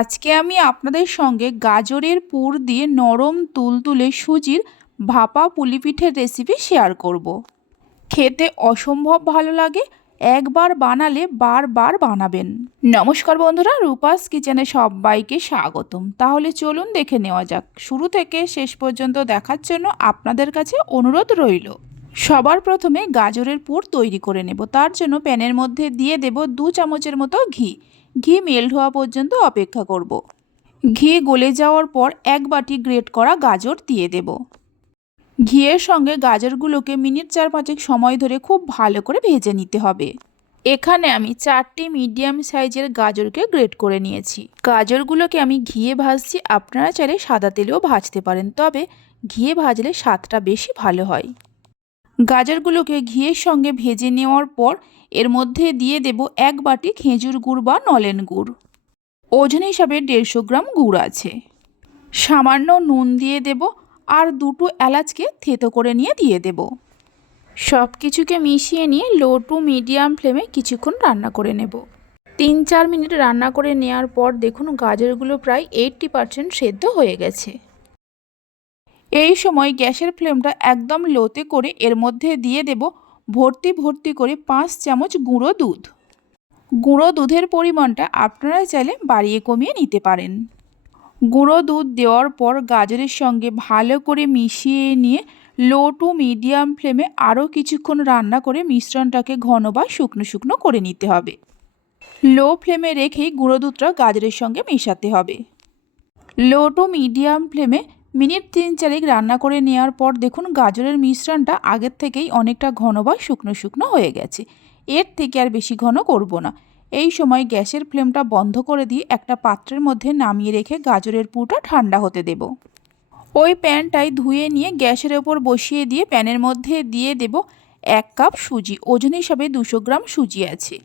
আজকে আমি আপনাদের সঙ্গে গাজরের পুর দিয়ে নরম তুলতুলে সুজির ভাপা পুলি পিঠের রেসিপি শেয়ার করব। খেতে অসম্ভব ভালো লাগে, একবার বানালে বারবার বানাবেন। নমস্কার বন্ধুরা, রূপাস কিচেনে সবাইকে স্বাগতম। তাহলে চলুন দেখে নেওয়া যাক। শুরু থেকে শেষ পর্যন্ত দেখার জন্য আপনাদের কাছে অনুরোধ রইল। সবার প্রথমে গাজরের পুর তৈরি করে নেব। তার জন্য প্যানের মধ্যে দিয়ে দেব দু চামচের মতো ঘি। ঘি মেল্ট হওয়া পর্যন্ত অপেক্ষা করব। ঘি গলে যাওয়ার পর এক বাটি গ্রেট করা গাজর দিয়ে দেব। ঘিয়ের সঙ্গে গাজরগুলোকে মিনিট চার পাঁচেক সময় ধরে খুব ভালো করে ভেজে নিতে হবে। এখানে আমি চারটি মিডিয়াম সাইজের গাজরকে গ্রেট করে নিয়েছি। গাজরগুলোকে আমি ঘিয়ে ভাজছি, আপনারা চাইলে সাদা তেলেও ভাজতে পারেন, তবে ঘিয়ে ভাজলে স্বাদটা বেশি ভালো হয়। গাজরগুলোকে ঘিয়ের সঙ্গে ভেজে নেওয়ার পর এর মধ্যে দিয়ে দেব এক বাটি খেজুর গুড় বা নলেন গুড়। ওজন হিসাবে দেড়শো গ্রাম গুড় আছে। সামান্য নুন দিয়ে দেব আর দুটো এলাচকে থেতো করে নিয়ে দিয়ে দেব। সব কিছুকে মিশিয়ে নিয়ে লো টু মিডিয়াম ফ্লেমে কিছুক্ষণ রান্না করে নেব। তিন চার মিনিট রান্না করে নেওয়ার পর দেখুন গাজরগুলো প্রায় এইটটি পারসেন্ট সেদ্ধ হয়ে গেছে। এই সময় গ্যাসের ফ্লেমটা একদম লোতে করে এর মধ্যে দিয়ে দেব ভর্তি ভর্তি করে পাঁচ চামচ গুঁড়ো দুধ। গুঁড়ো দুধের পরিমাণটা আপনারা চাইলে বাড়িয়ে কমিয়ে নিতে পারেন। গুঁড়ো দুধ দেওয়ার পর গাজরের সঙ্গে ভালো করে মিশিয়ে নিয়ে লো টু মিডিয়াম ফ্লেমে আরও কিছুক্ষণ রান্না করে মিশ্রণটাকে ঘন বা শুকনো শুকনো করে নিতে হবে। লো ফ্লেমে রেখেই গুঁড়ো দুধটা গাজরের সঙ্গে মেশাতে হবে। লো টু মিডিয়াম ফ্লেমে মিনিট তিন চারেক রান্না করে নেওয়ার পর দেখুন গাজরের মিশ্রণটা আগের থেকেই অনেকটা ঘন বা শুকনো শুকনো হয়ে গেছে। এর থেকে আর বেশি ঘন করব না। এই সময় গ্যাসের ফ্লেমটা বন্ধ করে দিয়ে একটা পাত্রের মধ্যে নামিয়ে রেখে গাজরের পুরটা ঠান্ডা হতে দেব। ওই প্যানটাই ধুয়ে নিয়ে গ্যাসের ওপর বসিয়ে দিয়ে প্যানের মধ্যে দিয়ে দেব এক কাপ সুজি, ওজন হিসাবে দুশো গ্রাম সুজি আছে।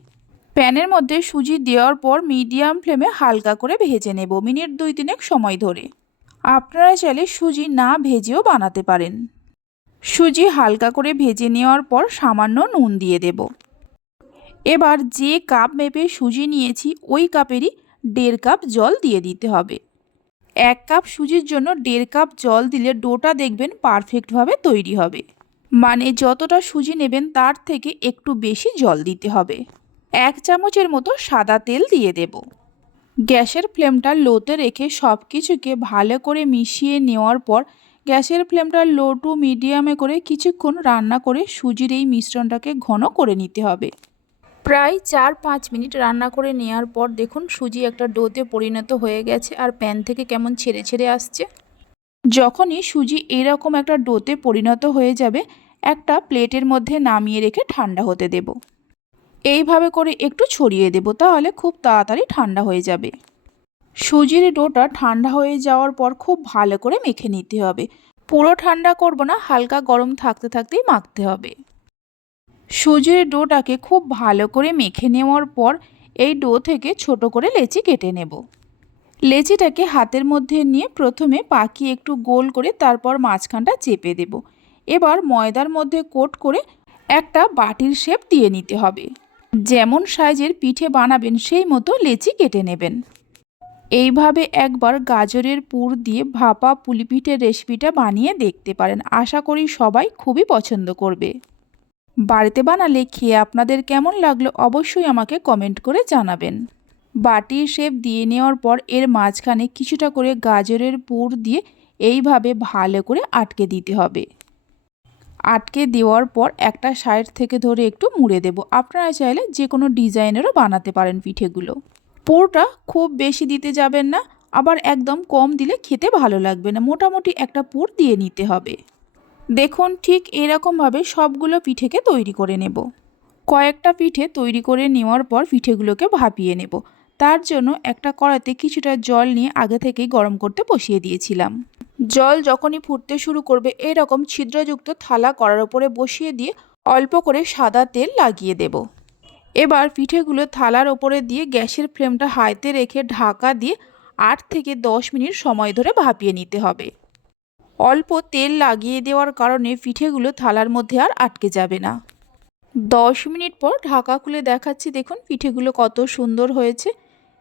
প্যানের মধ্যে সুজি দেওয়ার পর মিডিয়াম ফ্লেমে হালকা করে ভেজে নেব মিনিট দুই তিনেক সময় ধরে। আপনারা চাইলে সুজি না ভেজেও বানাতে পারেন। সুজি হালকা করে ভেজে নেওয়ার পর সামান্য নুন দিয়ে দেব। এবার যে কাপ মেপে সুজি নিয়েছি, ওই কাপেরই দেড় কাপ জল দিয়ে দিতে হবে। এক কাপ সুজির জন্য দেড় কাপ জল দিলে ডোটা দেখবেন পারফেক্টভাবে তৈরি হবে। মানে যতটা সুজি নেবেন তার থেকে একটু বেশি জল দিতে হবে। এক চামচের মতো সাদা তেল দিয়ে দেব। গ্যাসের ফ্লেমটা লোতে রেখে সব কিছুকে ভালো করে মিশিয়ে নেওয়ার পর গ্যাসের ফ্লেমটা লো টু মিডিয়ামে করে কিছুক্ষণ রান্না করে সুজির এই মিশ্রণটাকে ঘন করে নিতে হবে। প্রায় চার পাঁচ মিনিট রান্না করে নেওয়ার পর দেখুন সুজি একটা ডোতে পরিণত হয়ে গেছে আর প্যান থেকে কেমন ছেড়ে ছেড়ে আসছে। যখনই সুজি এরকম একটা ডোতে পরিণত হয়ে যাবে, একটা প্লেটের মধ্যে নামিয়ে রেখে ঠান্ডা হতে দেব। এইভাবে করে একটু ছড়িয়ে দেব, তাহলে খুব তাড়াতাড়ি ঠান্ডা হয়ে যাবে। সুজির ডোটা ঠান্ডা হয়ে যাওয়ার পর খুব ভালো করে মেখে নিতে হবে। পুরো ঠান্ডা করব না, হালকা গরম থাকতে থাকতেই মাখতে হবে। সুজির ডোটাকে খুব ভালো করে মেখে নেওয়ার পর এই ডো থেকে ছোট করে লেচি কেটে নেব। লেচিটাকে হাতের মধ্যে নিয়ে প্রথমে পাকিয়ে একটু গোল করে তারপর মাঝখানটা চেপে দেব। এবার ময়দার মধ্যে কোট করে একটা বাটির শেপ দিয়ে নিতে হবে। যেমন সাইজের পিঠে বানাবেন, সেই মতো লেচি কেটে নেবেন। এইভাবে একবার গাজরের পুর দিয়ে ভাপা পুলিপিঠের রেসিপিটা বানিয়ে দেখতে পারেন। আশা করি সবাই খুবই পছন্দ করবে। বাড়িতে বানালে খেয়ে আপনাদের কেমন লাগল অবশ্যই আমাকে কমেন্ট করে জানাবেন। বাটির শেপ দিয়ে নেওয়ার পর এর মাঝখানে কিছুটা করে গাজরের পুর দিয়ে এইভাবে ভালো করে আটকে দিতে হবে। আটকে দেওয়ার পর একটা সাইড থেকে ধরে একটু মুড়ে দেব। আপনারা চাইলে যে কোনো ডিজাইনেরও বানাতে পারেন পিঠেগুলো। পুরটা খুব বেশি দিতে যাবেন না, আবার একদম কম দিলে খেতে ভালো লাগবে না। মোটামুটি একটা পুর দিয়ে নিতে হবে। দেখুন ঠিক এরকমভাবে সবগুলো পিঠেকে তৈরি করে নেব। কয়েকটা পিঠে তৈরি করে নেওয়ার পর পিঠেগুলোকে ভাপিয়ে নেব। তার জন্য একটা কড়াতে কিছুটা জল নিয়ে আগে থেকেই গরম করতে বসিয়ে দিয়েছিলাম। জল যখনই ফুটতে শুরু করবে, এরকম ছিদ্রযুক্ত থালা করার ওপরে বসিয়ে দিয়ে অল্প করে সাদা তেল লাগিয়ে দেব। এবার পিঠেগুলো থালার ওপরে দিয়ে গ্যাসের ফ্লেমটা হাইতে রেখে ঢাকা দিয়ে আট থেকে দশ মিনিট সময় ধরে ভাপিয়ে নিতে হবে। অল্প তেল লাগিয়ে দেওয়ার কারণে পিঠেগুলো থালার মধ্যে আর আটকে যাবে না। দশ মিনিট পর ঢাকা খুলে দেখাচ্ছি, দেখুন পিঠেগুলো কত সুন্দর হয়েছে।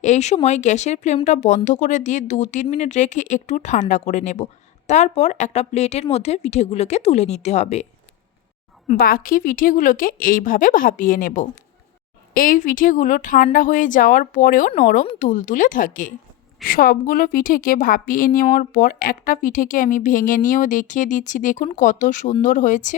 এই সময় গ্যাসের ফ্লেমটা বন্ধ করে দিয়ে দু তিন মিনিট রেখে একটু ঠান্ডা করে নেব। তারপর একটা প্লেটের মধ্যে পিঠেগুলোকে তুলে নিতে হবে। বাকি পিঠেগুলোকে এইভাবে ভাপিয়ে নেব। এই পিঠেগুলো ঠান্ডা হয়ে যাওয়ার পরেও নরম তুলতুলে থাকে। সবগুলো পিঠেকে ভাপিয়ে নেওয়ার পর একটা পিঠেকে আমি ভেঙে নিয়েও দেখিয়ে দিচ্ছি। দেখুন কত সুন্দর হয়েছে।